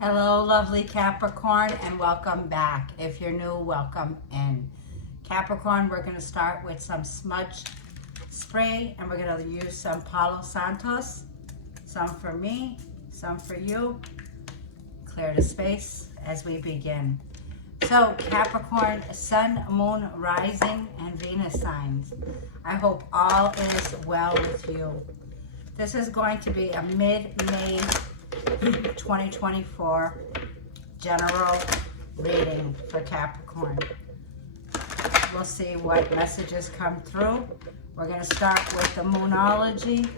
Hello, lovely Capricorn, and welcome back. If you're new, welcome in. Capricorn, we're going to start with some smudge spray, and we're going to use some Palo Santos. Some for me, some for you. Clear the space as we begin. So, Capricorn, Sun, Moon, Rising, and Venus signs. I hope all is well with you. This is going to be a mid-May 2024 general reading for Capricorn. We'll see what messages come through. We're going to start with the Moonology.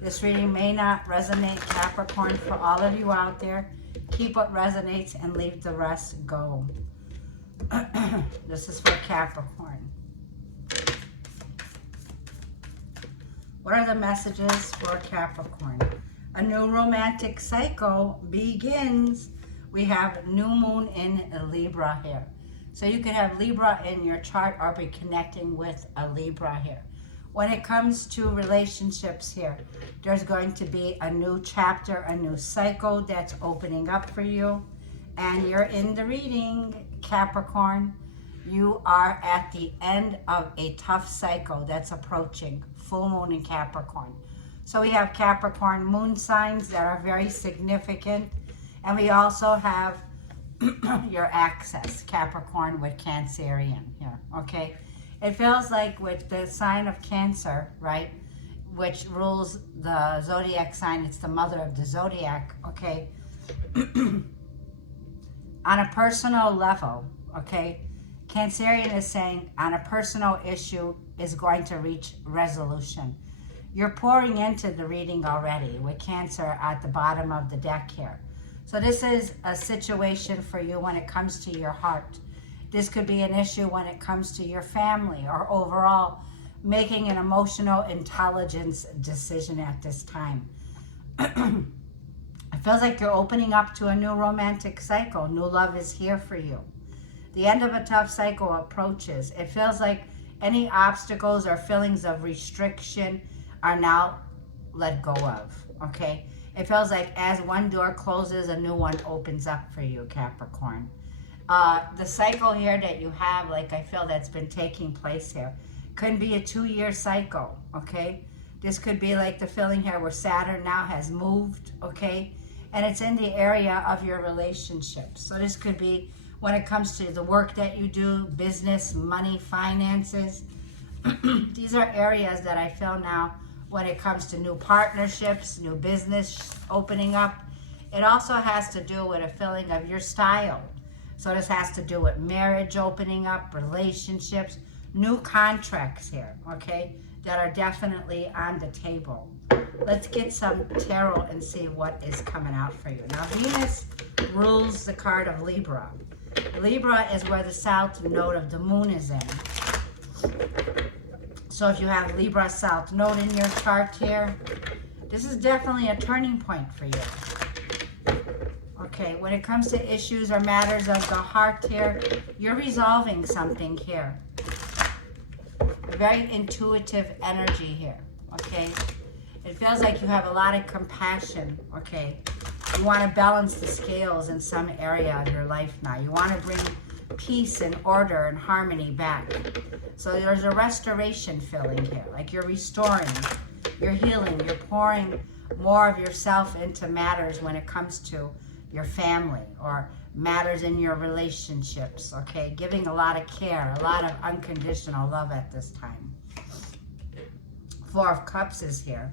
This reading may not resonate, Capricorn, for all of you out there. Keep what resonates and leave the rest go. This is for Capricorn. What are the messages for Capricorn? A new romantic cycle begins. We have new moon in Libra here. So you could have Libra in your chart or be connecting with a Libra here. When it comes to relationships here, there's going to be a new chapter, a new cycle that's opening up for you. And you're in the reading, Capricorn. You are at the end of a tough cycle that's approaching. Full moon in Capricorn. So we have Capricorn moon signs that are very significant. And we also have your access, Capricorn with Cancerian here, okay? It feels like with the sign of Cancer, right, which rules the zodiac sign, it's the mother of the zodiac, okay? On a personal level, okay, Cancerian is saying on a personal issue is going to reach resolution. You're pouring into the reading already with Cancer at the bottom of the deck here. So this is a situation for you when it comes to your heart. This could be an issue when it comes to your family or overall making an emotional intelligence decision at this time. It feels like you're opening up to a new romantic cycle. New love is here for you. The end of a tough cycle approaches. It feels like any obstacles or feelings of restriction are now let go of, okay? It feels like as one door closes, a new one opens up for you, Capricorn. The cycle here that you have, like I feel that's been taking place here, could be a 2-year cycle, okay? This could be like the feeling here where Saturn now has moved, okay? And it's in the area of your relationships. So this could be when it comes to the work that you do, business, money, finances. These are areas that I feel now when it comes to new partnerships, new business opening up. It also has to do with a feeling of your style. So this has to do with marriage opening up, relationships, new contracts here, okay, that are definitely on the table. Let's get some tarot and see what is coming out for you. Now, Venus rules the card of Libra. Libra is where the south node of the moon is in. So if you have Libra south node in your chart here, this is definitely a turning point for you. Okay, when it comes to issues or matters of the heart here, you're resolving something here. Very intuitive energy here, okay? It feels like you have a lot of compassion, okay? You want to balance the scales in some area of your life now. You want to bring peace and order and harmony back. So there's a restoration feeling here, like you're restoring, you're healing, you're pouring more of yourself into matters when it comes to your family or matters in your relationships, okay? Giving a lot of care, a lot of unconditional love at this time. 4 of Cups is here.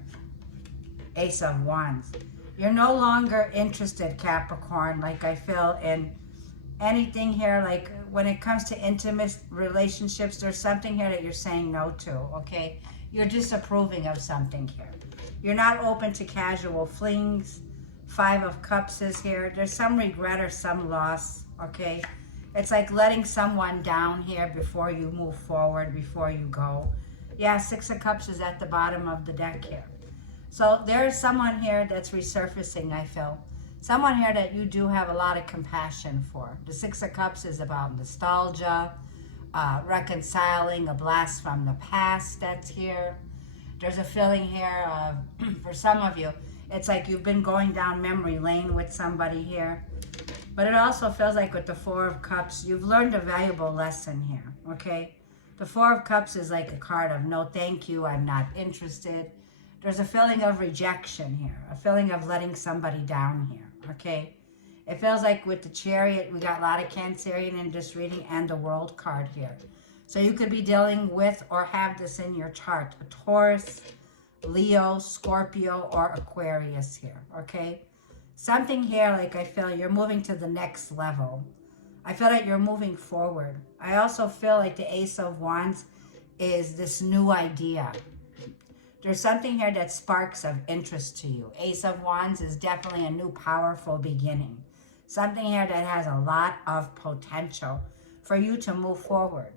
Ace of Wands. You're no longer interested, Capricorn, like I feel in anything here, like when it comes to intimate relationships, there's something here that you're saying no to, okay? You're disapproving of something here. You're not open to casual flings. 5 of Cups is here. There's some regret or some loss, okay? It's like letting someone down here before you move forward, before you go. Yeah, 6 of Cups is at the bottom of the deck here. So there's someone here that's resurfacing, I feel. Someone here that you do have a lot of compassion for. The 6 of Cups is about nostalgia, reconciling, a blast from the past that's here. There's a feeling here of, for some of you, it's like you've been going down memory lane with somebody here. But it also feels like with the Four of Cups, you've learned a valuable lesson here, okay? The Four of Cups is like a card of no thank you, I'm not interested. There's a feeling of rejection here, a feeling of letting somebody down here, okay? It feels like with the Chariot, we got a lot of Cancerian in this reading and the World card here. So you could be dealing with or have this in your chart, a Taurus, Leo, Scorpio, or Aquarius here, okay? Something here, like I feel you're moving to the next level. I feel like you're moving forward. I also feel like the Ace of Wands is this new idea. There's something here that sparks of interest to you. Ace of Wands is definitely a new powerful beginning. Something here that has a lot of potential for you to move forward.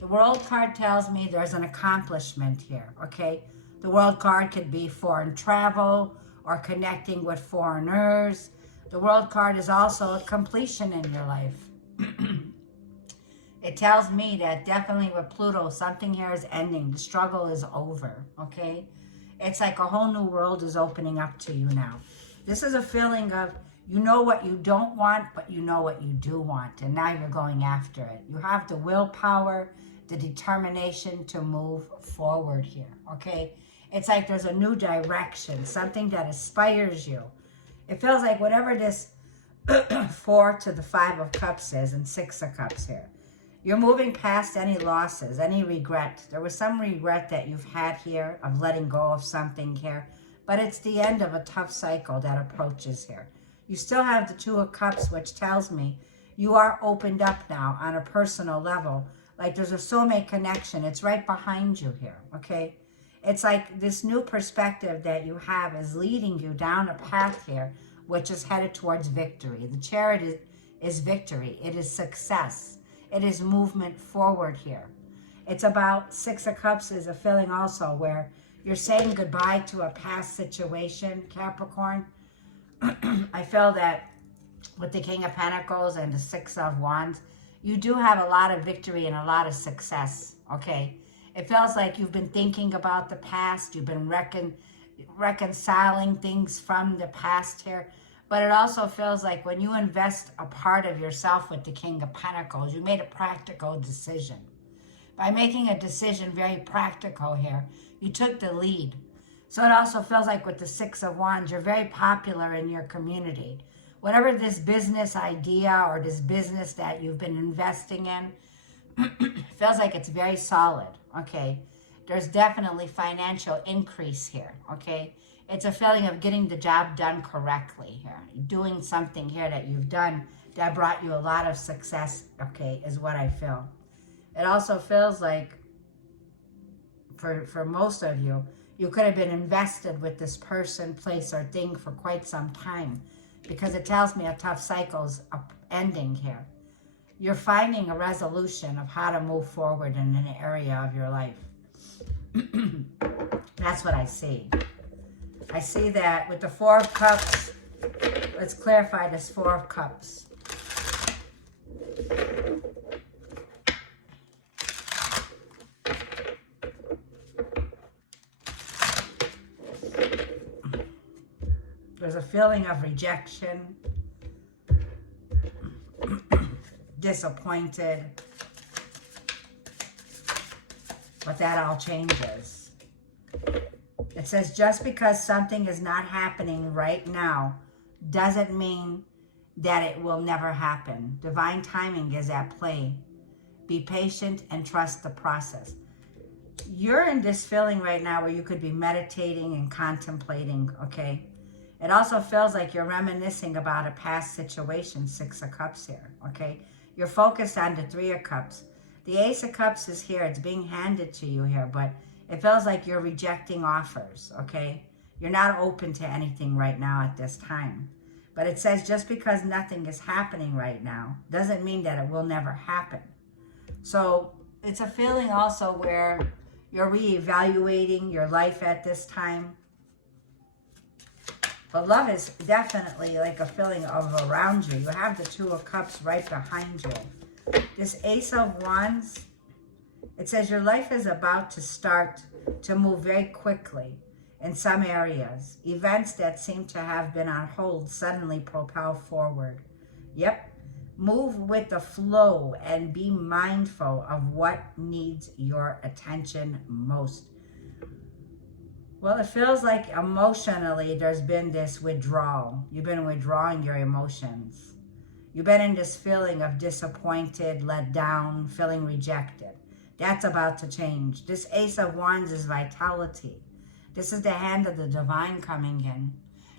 The World card tells me there's an accomplishment here, okay? The World card could be foreign travel or connecting with foreigners. The World card is also a completion in your life. It tells me that definitely with Pluto, something here is ending. The struggle is over, okay? It's like a whole new world is opening up to you now. This is a feeling of you know what you don't want, but you know what you do want, and now you're going after it. You have the willpower, the determination to move forward here, okay? It's like there's a new direction, something that inspires you. It feels like whatever this 4 to the 5 of Cups is and 6 of Cups here, you're moving past any losses, any regret. There was some regret that you've had here of letting go of something here, but it's the end of a tough cycle that approaches here. You still have the 2 of Cups, which tells me you are opened up now on a personal level. Like there's a soulmate connection. It's right behind you here, okay? It's like this new perspective that you have is leading you down a path here, which is headed towards victory. The Chariot is victory. It is success. It is movement forward here. It's about 6 of Cups is a feeling also where you're saying goodbye to a past situation, Capricorn. I feel that with the King of Pentacles and the 6 of Wands, you do have a lot of victory and a lot of success, okay? It feels like you've been thinking about the past. You've been reconciling things from the past here. But it also feels like when you invest a part of yourself with the King of Pentacles, you made a practical decision. By making a decision very practical here, you took the lead. So it also feels like with the 6 of Wands, you're very popular in your community. Whatever this business idea or this business that you've been investing in, feels like it's very solid, okay? There's definitely financial increase here, okay? It's a feeling of getting the job done correctly here. Doing something here that you've done that brought you a lot of success, okay, is what I feel. It also feels like for most of you, you could have been invested with this person, place, or thing for quite some time because it tells me a tough cycle's ending here. You're finding a resolution of how to move forward in an area of your life. That's what I see. I see that with the 4 of Cups. Let's clarify this 4 of Cups. There's a feeling of rejection, disappointed, but that all changes. It says just because something is not happening right now doesn't mean that it will never happen. Divine timing is at play. Be patient and trust the process. You're in this feeling right now where you could be meditating and contemplating, okay? It also feels like you're reminiscing about a past situation, 6 of Cups here, okay? You're focused on the 3 of Cups. The Ace of Cups is here. It's being handed to you here, but it feels like you're rejecting offers, okay? You're not open to anything right now at this time. But it says just because nothing is happening right now doesn't mean that it will never happen. So it's a feeling also where you're reevaluating your life at this time. But love is definitely like a feeling of around you. You have the 2 of Cups right behind you. This Ace of Wands, it says your life is about to start to move very quickly in some areas. Events that seem to have been on hold suddenly propel forward. Yep. Move with the flow and be mindful of what needs your attention most. Well, it feels like emotionally there's been this withdrawal. You've been withdrawing your emotions. You've been in this feeling of disappointed, let down, feeling rejected. That's about to change. This Ace of Wands is vitality. This is the hand of the divine coming in.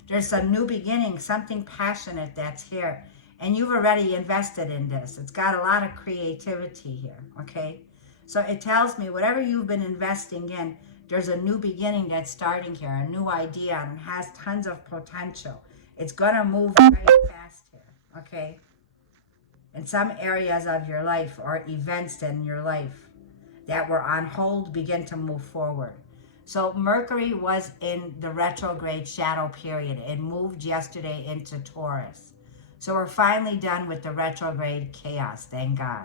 There's a new beginning, something passionate that's here. And you've already invested in this. It's got a lot of creativity here, okay? So it tells me whatever you've been investing in, there's a new beginning that's starting here, a new idea, and has tons of potential. It's going to move very fast here, okay? In some areas of your life or events in your life that were on hold begin to move forward. So Mercury was in the retrograde shadow period. It moved yesterday into Taurus. So we're finally done with the retrograde chaos, thank God.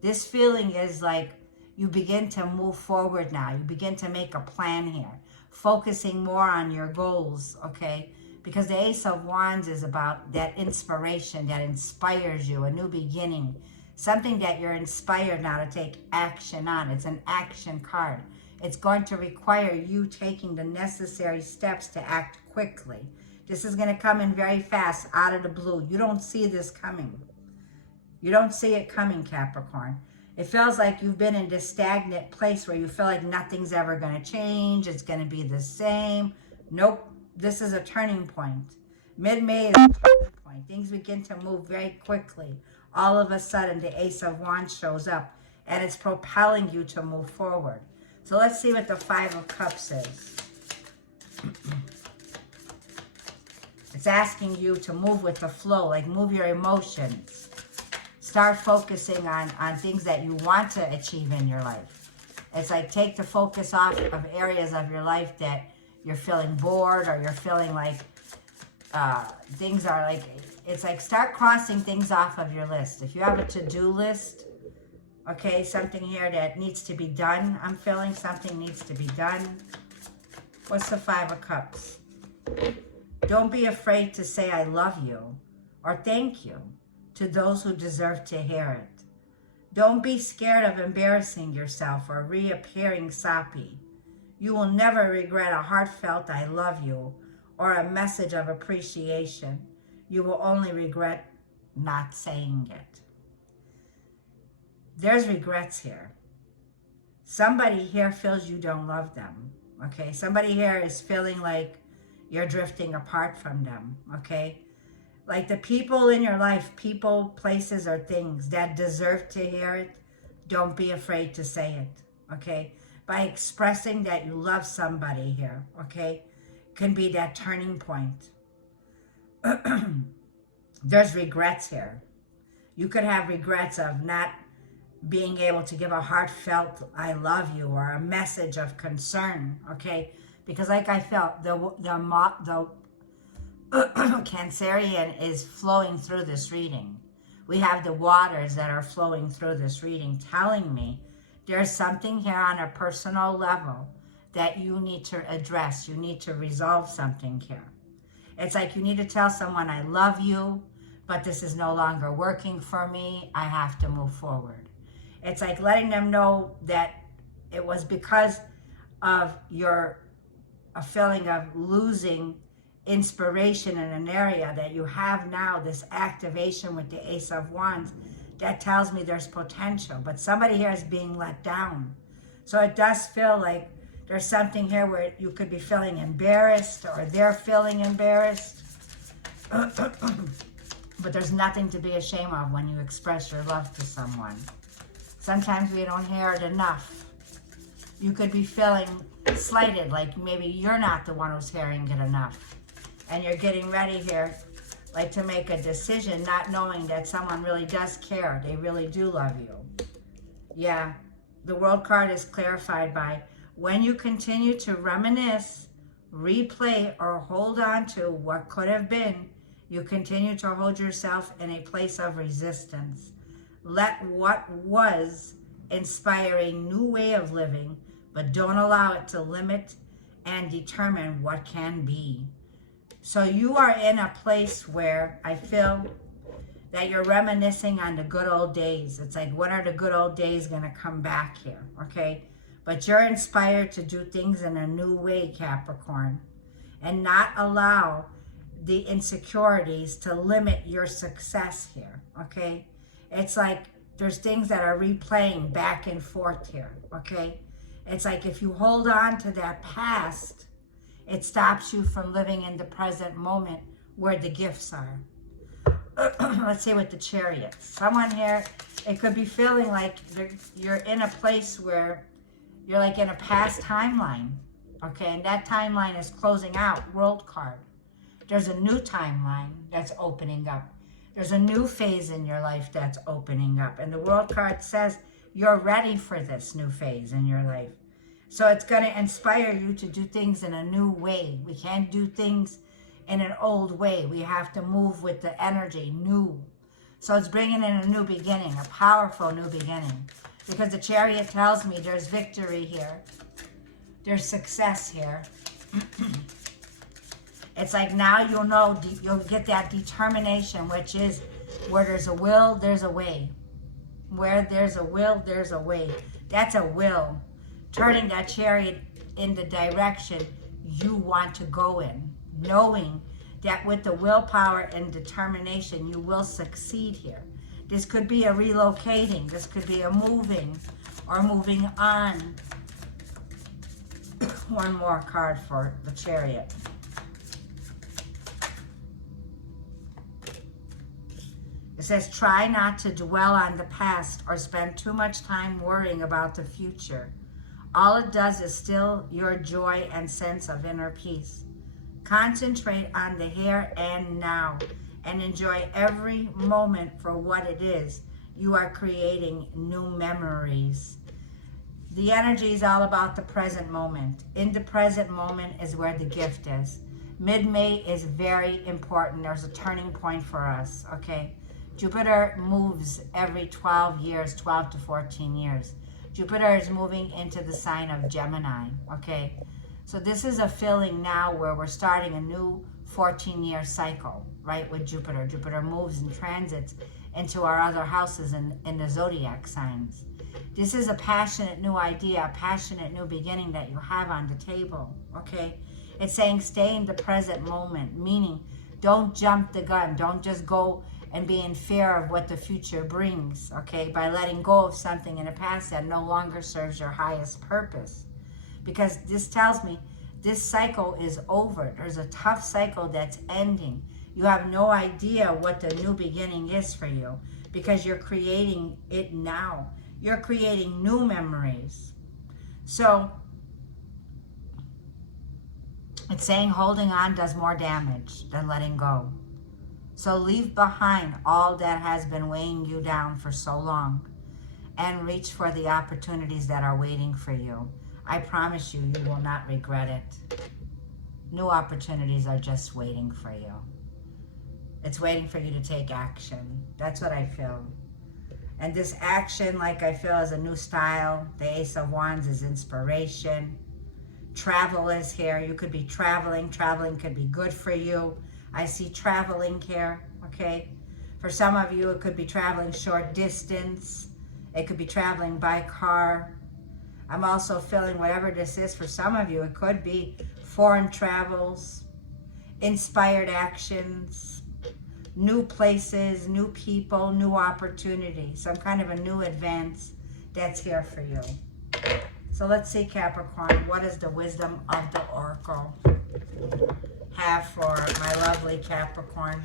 This feeling is like you begin to move forward now. You begin to make a plan here, focusing more on your goals, okay? Because the Ace of Wands is about that inspiration that inspires you, a new beginning, something that you're inspired now to take action on. It's an action card. It's going to require you taking the necessary steps to act quickly. This is going to come in very fast, out of the blue. You don't see this coming. You don't see it coming, Capricorn. It feels like you've been in this stagnant place where you feel like nothing's ever going to change. It's going to be the same. Nope. This is a turning point. Mid-May is a turning point. Things begin to move very quickly. All of a sudden, the Ace of Wands shows up, and it's propelling you to move forward. So let's see what the Five of Cups is. It's asking you to move with the flow, like move your emotions. Start focusing on things that you want to achieve in your life. It's like take the focus off of areas of your life that you're feeling bored or you're feeling like things are like, it's like start crossing things off of your list. If you have a to-do list, okay, something here that needs to be done, I'm feeling something needs to be done. What's the Five of Cups? Don't be afraid to say I love you or thank you to those who deserve to hear it. Don't be scared of embarrassing yourself or reappearing soppy. You will never regret a heartfelt I love you or a message of appreciation. You will only regret not saying it. There's regrets here. Somebody here feels you don't love them, okay? Somebody here is feeling like you're drifting apart from them, okay? Like the people in your life, people, places, or things that deserve to hear it, don't be afraid to say it, okay? By expressing that you love somebody here, okay, can be that turning point. There's regrets here. You could have regrets of not being able to give a heartfelt I love you or a message of concern, okay? Because like I felt, the Cancerian is flowing through this reading. We have the waters that are flowing through this reading telling me there's something here on a personal level that you need to address. You need to resolve something here. It's like you need to tell someone I love you, but this is no longer working for me. I have to move forward. It's like letting them know that it was because of a feeling of losing inspiration in an area that you have now, this activation with the Ace of Wands, that tells me there's potential. But somebody here is being let down. So it does feel like there's something here where you could be feeling embarrassed or they're feeling embarrassed. But there's nothing to be ashamed of when you express your love to someone. Sometimes we don't hear it enough. You could be feeling slighted, like maybe you're not the one who's hearing it enough. And you're getting ready here, like to make a decision, not knowing that someone really does care. They really do love you. Yeah, the World card is clarified by when you continue to reminisce, replay, or hold on to what could have been, you continue to hold yourself in a place of resistance. Let what was inspire a new way of living, but don't allow it to limit and determine what can be. So you are in a place where I feel that you're reminiscing on the good old days. It's like, when are the good old days going to come back here? Okay. But you're inspired to do things in a new way, Capricorn, and not allow the insecurities to limit your success here. Okay. It's like there's things that are replaying back and forth here. Okay. It's like if you hold on to that past, it stops you from living in the present moment where the gifts are. Let's say with the Chariot. Someone here, it could be feeling like you're in a place where you're like in a past timeline. Okay, and that timeline is closing out, World card. There's a new timeline that's opening up. There's a new phase in your life that's opening up. And the World card says you're ready for this new phase in your life. So it's going to inspire you to do things in a new way. We can't do things in an old way. We have to move with the energy, new. So it's bringing in a new beginning, a powerful new beginning. Because the Chariot tells me there's victory here. There's success here. It's like now you'll know, you'll get that determination, which is where there's a will, there's a way. Where there's a will, there's a way. That's a will. Turning that Chariot in the direction you want to go in. Knowing that with the willpower and determination, you will succeed here. This could be a relocating. This could be a moving or moving on. One more card for the Chariot. It says, try not to dwell on the past or spend too much time worrying about the future. All it does is still your joy and sense of inner peace. Concentrate on the here and now and enjoy every moment for what it is. You are creating new memories. The energy is all about the present moment. In the present moment is where the gift is. Mid-May is very important. There's a turning point for us, okay? Jupiter moves every 12 years, 12 to 14 years. Jupiter is moving into the sign of Gemini, okay? So this is a feeling now where we're starting a new 14-year cycle, right, with Jupiter. Jupiter moves and transits into our other houses in the zodiac signs. This is a passionate new idea, a passionate new beginning that you have on the table, okay? It's saying stay in the present moment, meaning don't jump the gun. Don't just go and be in fear of what the future brings, okay? By letting go of something in the past that no longer serves your highest purpose. Because this tells me this cycle is over. There's a tough cycle that's ending. You have no idea what the new beginning is for you because you're creating it now. You're creating new memories. So it's saying holding on does more damage than letting go. So leave behind all that has been weighing you down for so long and reach for the opportunities that are waiting for you. I promise you, you will not regret it. New opportunities are just waiting for you. It's waiting for you to take action. That's what I feel. And this action, like I feel, is a new style. The Ace of Wands is inspiration. Travel is here. You could be traveling. Traveling could be good for you. I see traveling here, okay? For some of you, it could be traveling short distance. It could be traveling by car. I'm also feeling whatever this is, for some of you, it could be foreign travels, inspired actions, new places, new people, new opportunities, some kind of a new advance that's here for you. So let's see, Capricorn, what is the wisdom of the Oracle have for my lovely Capricorn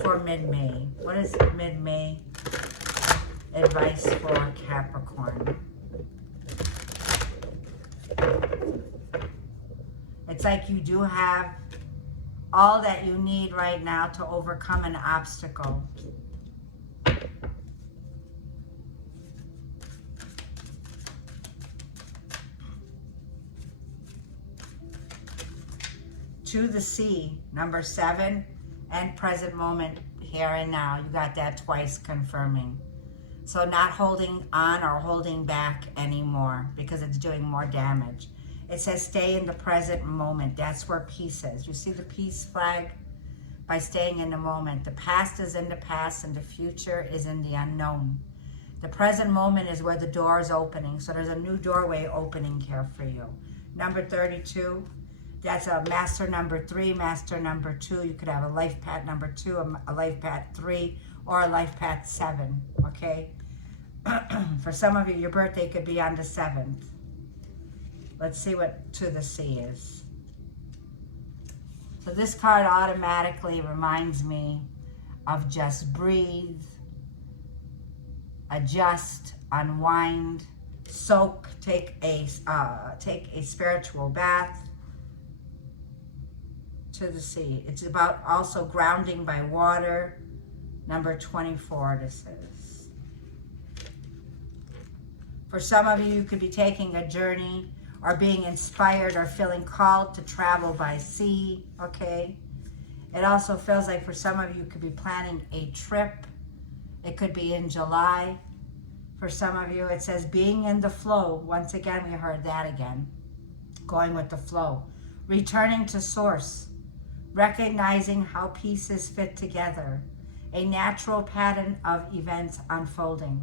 for mid-May? What is mid-May advice for Capricorn? It's like you do have all that you need right now to overcome an obstacle. To the sea, number 7, and present moment, here and now. You got that twice confirming. So not holding on or holding back anymore because it's doing more damage. It says stay in the present moment. That's where peace is. You see the peace flag? by staying in the moment. The past is in the past and the future is in the unknown. The present moment is where the door is opening. So there's a new doorway opening here for you. Number 32, that's a master number 3, master number 2. You could have a life path number 2, a life path 3, or a life path 7, okay? For some of you, your birthday could be on the 7th. Let's see what to the sea is. So this card automatically reminds me of just breathe, adjust, unwind, soak, take a spiritual bath. To the sea. It's about also grounding by water. Number 24, this is. For some of you, you could be taking a journey or being inspired or feeling called to travel by sea, okay? It also feels like for some of you, you could be planning a trip. It could be in July. For some of you, it says being in the flow. Once again, we heard that again. Going with the flow. Returning to source. Recognizing how pieces fit together. A natural pattern of events unfolding.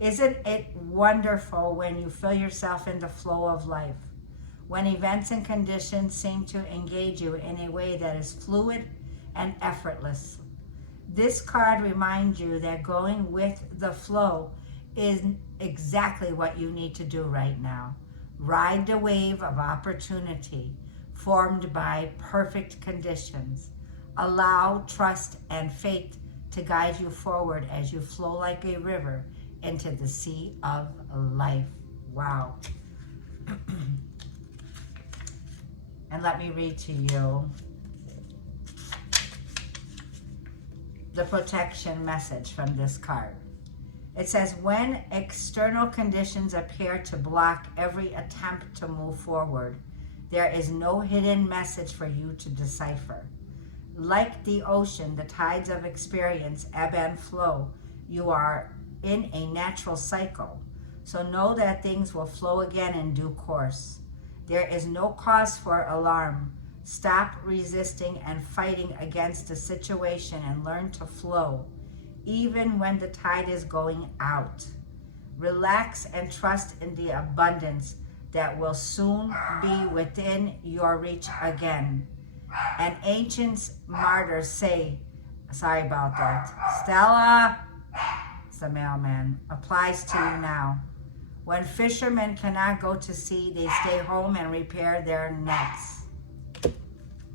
Isn't it wonderful when you feel yourself in the flow of life? When events and conditions seem to engage you in a way that is fluid and effortless. This card reminds you that going with the flow is exactly what you need to do right now. Ride the wave of opportunity formed by perfect conditions. Allow trust and faith to guide you forward as you flow like a river into the sea of life. Wow. And let me read to you the protection message from this card. It says, when external conditions appear to block every attempt to move forward, there is no hidden message for you to decipher. Like the ocean, the tides of experience ebb and flow. You are in a natural cycle. So know that things will flow again in due course. There is no cause for alarm. Stop resisting and fighting against the situation and learn to flow, even when the tide is going out. Relax and trust in the abundance that will soon be within your reach again. And ancient martyrs say, sorry about that, Stella, it's the mailman, applies to you now. When fishermen cannot go to sea, they stay home and repair their nets.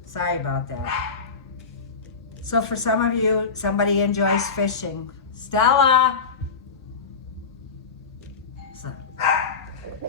Sorry about that. So for some of you, somebody enjoys fishing. Stella!